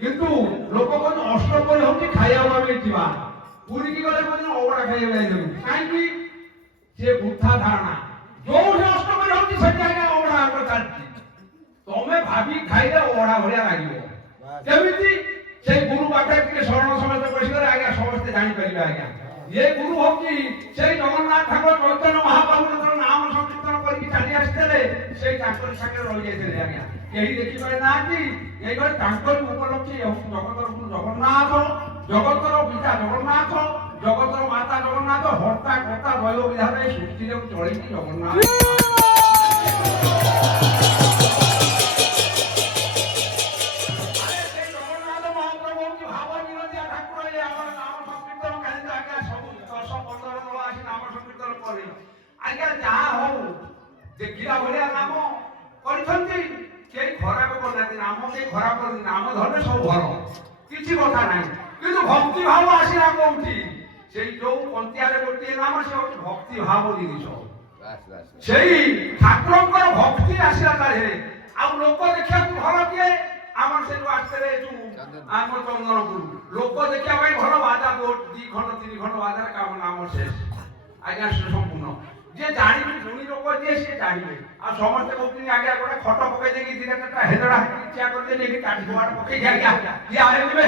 কিন্তু লোক কোন অষ্টপরি হচ্ছে খাইয়া ভাবে ଯିବା পুরি কি গলে কোন অবড়া খাইয়া যাইবে কাইকি যে বুদ্ধা ধারণা ଯୋଉଠି ଅଷ୍ଟପରି ହଉଛି ସେଠି ଆଜ୍ଞା ଅବଢା ଆଗ ଚାଲିଛି ତମେ ଭାବି ଖାଇଲେ ଅବଢା ଭଳିଆ ଲାଗିବ ଯେମିତି ସେଇ ଗୁରୁ ପାଖରେ ଟିକେ ଶରଣ ସମସ୍ତେ ବସିଗଲେ ଆଜ୍ଞା ସମସ୍ତେ ଜାଣିପାରିବେ ଆଜ୍ଞା ये गुरु होची सेई जगन्नाथ ठाकुर चैतन्य महाप्रभु नाम संकीर्तन करके चली आसते से सागे रही जाते आज्ञा कहीं देखिपारे ना कि ये उपलक्षे जगतर जगन्नाथ जगतर पिता जगन्नाथ जगतर माता जगन्नाथ हर्ता कर्ता दैव विधान सृष्टि चली जगन्नाथ आज्ञा जहाँ हो देखिला भलिया नाम करछंती के खराब करनाती नाम के खराब कर नाम धरले सब भर किछि कथा नाही किंतु भक्ति भाव आसीला कोठी सेई जो पंतियारे गोटे नाम से भक्ति भाव जिनिस बस बस सेई ठाकुरंकर भक्ति आसीला तारे आ लोक देखिया घर के आमर से जो आस्ते जो आमर चंदनपुर लोक देखिया भाई घर बाजा दो 2 खंड 3 खंड बाजार काम नाम शेष आज्ञा संपूर्ण जे जानिबे गुणी लोक जे से जानिबे आ समस्त कहउनी आज्ञा गोटे खट पके देकी दिने कटा हेदड़ा इच्छा कर दे लेकी काटी गोड़ पके आज्ञा ये आए दिबे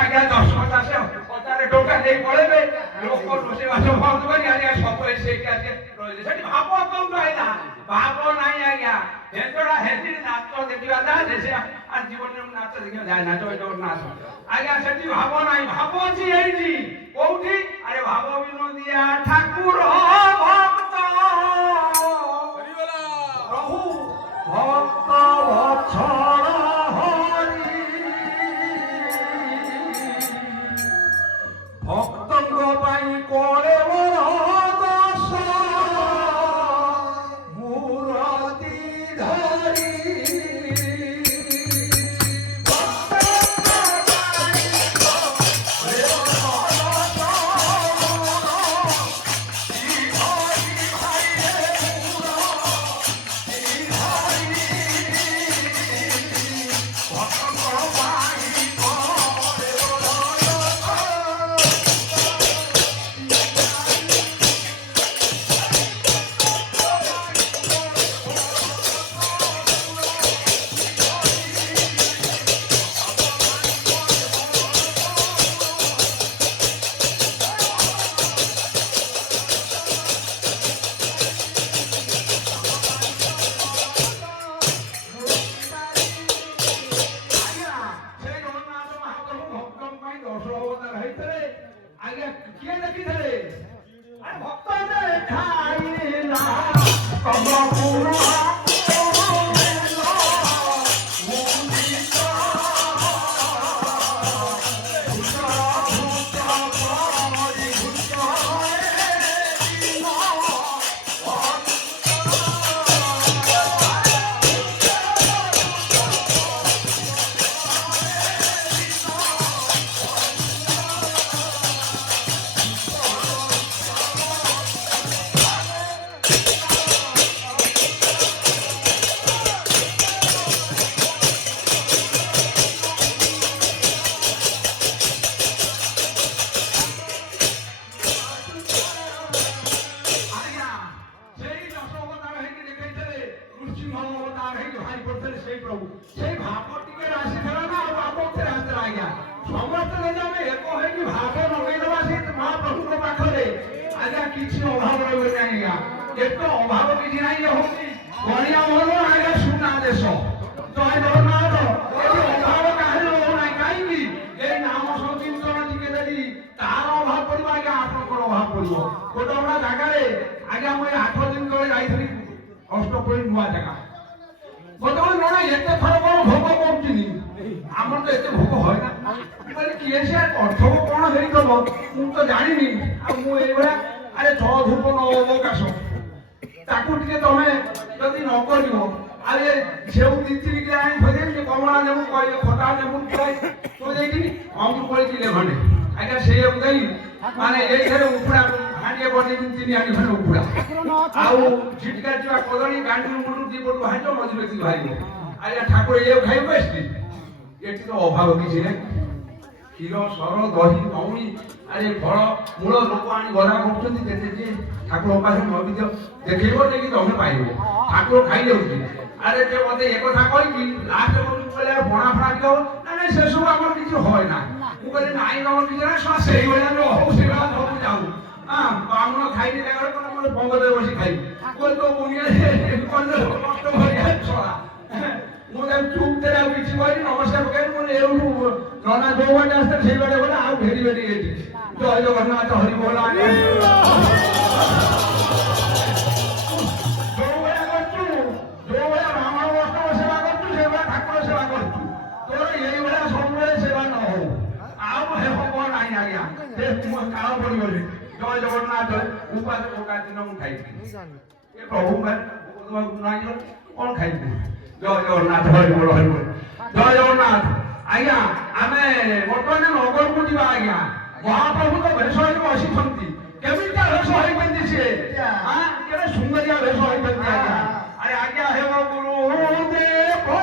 आज्ञा 10-50 टका दे पळेबे लोक रोसे वासो भाव करी आज्ञा सतो से के रोले सेठी भाव कम रहला भाव नाही आज्ञा हेदड़ा हेदी नाच देखिबा जा जैसे आ जीवन में नाच देखिबा जाय नाच जो नाच आज्ञा सेठी भाव नाही भाव अछि एजी कोठी अरे भाव विनोदिया ठाकुर भक्त प्रभु भक्त वत्सल हरि भक्तଙ୍କ ପାଇଁ कोळे दश मूर्ति धरि କିଛି ଅଭାବ ରହିବ ନାହିଁ ଆଜ୍ଞା ଏତେ ଅଭାବ କିଛି ନାହିଁ ହଉଛି ଗଣିଆ ମନ ଆଜ୍ଞା ସୁନା ଦେଶ ଜୟ ଜଗନ୍ନାଥ ଏଠି ଅଭାବ କାହାରି ରହୁନାହିଁ କାହିଁକି ଏଇ ନାମ ସଂକୀର୍ତ୍ତନ ଟିକେ ଯଦି ତାର ଅଭାବ ପଡିବ ଆଜ୍ଞା ଆପଣଙ୍କର ଅଭାବ ପଡିବ ଗୋଟେ ଗୋଟେ ଜାଗାରେ ଆଜ୍ଞା ମୁଁ 8 ଦିନ ତଳେ ଯାଇଥିଲି ଅଷ୍ଟପରି ନୂଆ ଜାଗା ମତେ ଜଣେ ଏତେ ଥର କଣ ଭୋଗ କରୁଛି ଆମର ତ ଏତେ ଭୋଗ ହୁଏ ନା କହିଲି କିଏ ସେ ଅର୍ଥବ କଣ ହେଇଥିବ ମୁଁ ତ ଜାଣିନି ଆଉ ମୁଁ ଏଇଭଳିଆ আরে ছ ধূপ অবকাশ তাকু টিকে তুমি যদি ন করিব আরে সেউ ଦି ତିନି କିଲୋ ଆଣି ଧରିବେ କମଳା ନେବୁ କହିବେ ଖଟା ନେବୁ ଖାଇ ତ ଦେଇକି ଅମୃତ କରିଥିଲେ ଖଣ୍ଡେ ଆଜ୍ଞା ସେଇଆକୁ ଦେଇ ମାନେ ଏଇଥିରେ ଉପୁଡ଼ା ହାଣ୍ଡିଏ ବନେଇକି 3 ହାଣ୍ଡି ଖଣ୍ଡେ ଉପୁଡ଼ା ଆଉ ଝିଟକା ଯିବା କଦଳୀ ଗାଣ୍ଡି ମୁଣ୍ଡୁ ଦି ପଟୁ ହାଣ୍ଡ ମଝିରେ ତି ବାହାରିବ ଆଜ୍ଞା ଠାକୁର ଇଏ ଖାଇବେ ଆସିଛି ଏଠି ତ ଅଭାବ କିଛି ନାହିଁ କ୍ଷୀର ସର ଦହି ନଉଣି ଆରେ ଫଳ ମୂଳ ଲୋକ ଆଣି ଗଦା କରୁଛନ୍ତି ଯେତେ ଯେ ଠାକୁରଙ୍କ ପାଖରେ ନୈବେଦ୍ୟ ଦେଖେଇବ ଯାଇକି ତମେ ପାଇବ ଠାକୁର ଖାଇଯାଉଛି ଆରେ ସେ ମତେ ଏ କଥା କହିକି ଲାଷ୍ଟ ବେଳକୁ କହିଲେ ବଣା ଫଣା କି ହବ ନା ନାଇଁ ସେସବୁ ଆମର କିଛି ହୁଏ ନା ମୁଁ କହିଲି ନାଇଁ ତମର କିଛି ନା ସେଇଭଳିଆ ହଉ ସେଇଭଳିଆ ସବୁ ଯାଉ ହଁ ବ୍ରାହ୍ମଣ ଖାଇକି ଜାଗାରେ କହିଲେ ମୋର ପଙ୍ଗରେ ବସି ଖାଇବି କହିଲି ତ ବୁନିଆରେ କଷ୍ଟ କରିବା ଛଡ଼ା ମୁଁ ତାକୁ ଚୁପ୍ tere ଆଉ କିଛି କହିନି ନମସ୍କାର ପକେଇଲି ମୁଁ ଏଉଠୁ ନନା ଯୋଉ ବାଟେ ଆସିଥିଲେ ସେଇ ବାଟେ ଗଲେ ଆଉ ଭେରି ଭେରି ଏଠି ଜୟ ଜଗନ୍ନାଥ ହରି ବୋଲ ଯୋଉ ଭଳିଆ କରୁଛୁ ଯୋଉ ଭଳିଆ ବ୍ରାହ୍ମଣ ବୈଷ୍ଣବ ସେବା କରୁଛୁ ସେଇଭଳିଆ ଠାକୁର ସେବା କରୁଛୁ ତୋର ଏଇଭଳିଆ ସବୁବେଳେ ସେବା ନ ହଉ ଆଉ ହବ ନାହିଁ ଆଜ୍ଞା ସେ କାଳ ପଡ଼ିଗଲି ଜୟ ଜଗନ୍ନାଥ ଉପାସ ପକା ଦିନ ମୁଁ ଖାଇଥିଲି ଏ ପ୍ରଭୁ ନାହିଁ କଣ ଖାଇଥିଲି ଜୟ ଜଗନ୍ନାଥ ହରି ବୋଲ ଜୟ ଜଗନ୍ନାଥ ଆଜ୍ଞା ଆମେ ବର୍ତ୍ତମାନ ନଗରକୁ ଯିବା ଆଜ୍ଞା ମହାପ୍ରଭୁ ତ ଭେଷ ହେଇକି ବସିଛନ୍ତି କେମିତିଆ ଭେଷ ହେଇଛନ୍ତି ସିଏ କେତେ ସୁନ୍ଦରିଆ ଭେଷ ହେଇଛନ୍ତି ଆଜ୍ଞା ଆରେ ଆଜ୍ଞା ହେବ ଗୁରୁ ଦେବ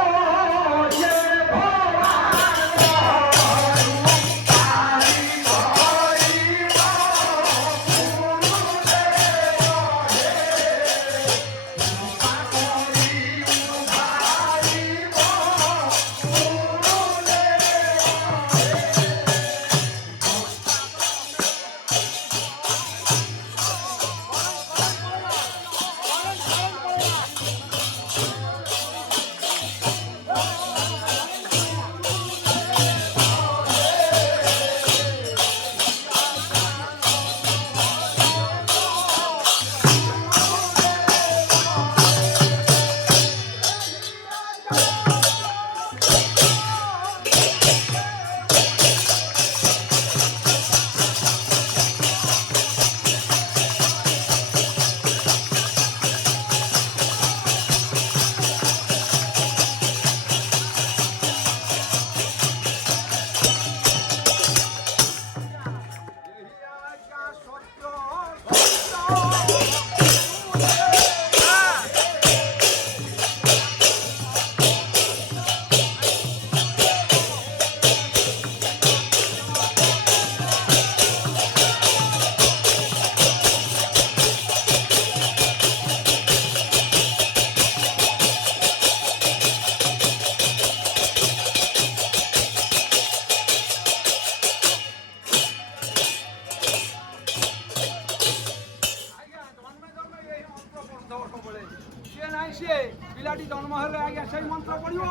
ପିଲାଟି ଜନ୍ମ ହେଲେ ଆଜ୍ଞା ସେଇ ମନ୍ତ୍ର ପଢିବ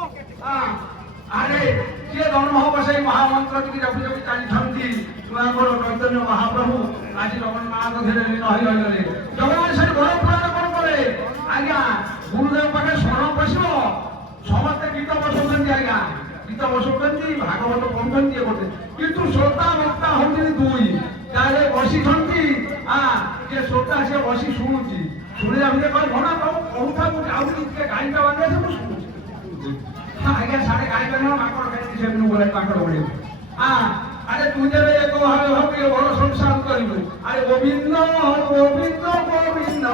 ଆରେ କିଏ ଜନ୍ମ ହବ ସେଇ ମହାମନ୍ତ୍ର ଟିକେ ଜପି ଜପି ଚାଲିଛନ୍ତି ନୂଆଙ୍କର ଚୈତନ୍ୟ ମହାପ୍ରଭୁ ଆଜି ଜଗନ୍ନାଥ ଧୀରେ ଲୀନ ହୋଇଗଲେ। ଜଗନ୍ନାଥ ସେଠି ବଡ଼ ପୁରାଣ କଣ କଲେ ଆଜ୍ଞା ଗୁରୁଦେବ ପାଖରେ ସ୍ମରଣ ପଶିବ ସମସ୍ତେ ଗୀତ ବସଉଛନ୍ତି ଆଜ୍ଞା ଗୀତ ବସଉଛନ୍ତି ଭାଗବତ ପଢୁଛନ୍ତି ଇଏ କରୁଛନ୍ତି କିନ୍ତୁ ଶ୍ରୋତା ବକ୍ତା ହଉଛନ୍ତି ଦୁଇ ତାହେଲେ ବସିଛନ୍ତି ଯେ ଶ୍ରୋତା ସେ ବସି ଶୁଣୁଛି ଶୁଣିଲା ଭିତରେ କଣ ଭନା ତମକୁ କହୁଥା ମୁଁ ଯାଉଛି ଟିକେ ଗାଈଟା ବାନ୍ଧି ମୁଁ ଶୁଣୁଛି ଆଜ୍ଞା ସାଢେ ଗାଈ ବାନ୍ଧିବ ମାଙ୍କଡ ଖାଇଛି ସେମିତି ବୋଲେ ମାଙ୍କଡ ବଢିବ আরে তুই যাবে এক ভাবে ভাবে বড় সংসার করিব আরে গোবিন্দ গোবিন্দ গোবিন্দ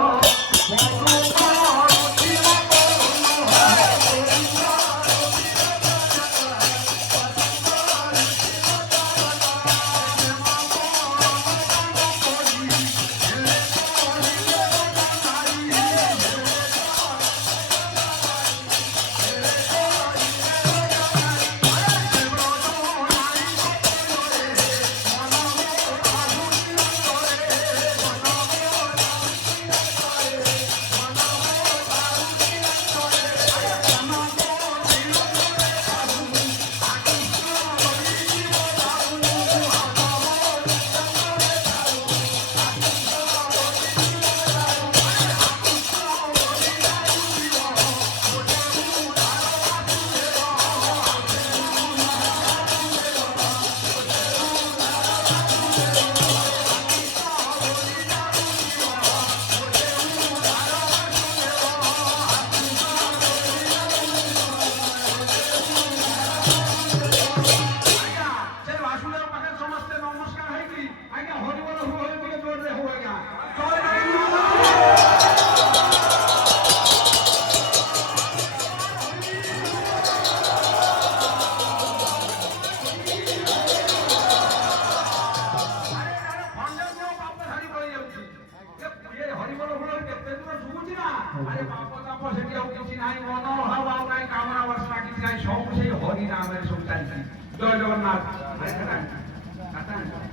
আরে পাপ তাপ সেটি আর কিছু নাই মনোভাব আর নাই কামনা বাসনা কিছু নাই সব সেই হরি নামের সব চাইছি জয় জগন্নাথ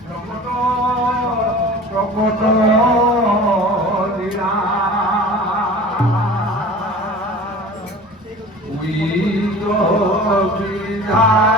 প্রকট প্রকট লীলা উই তো বিধান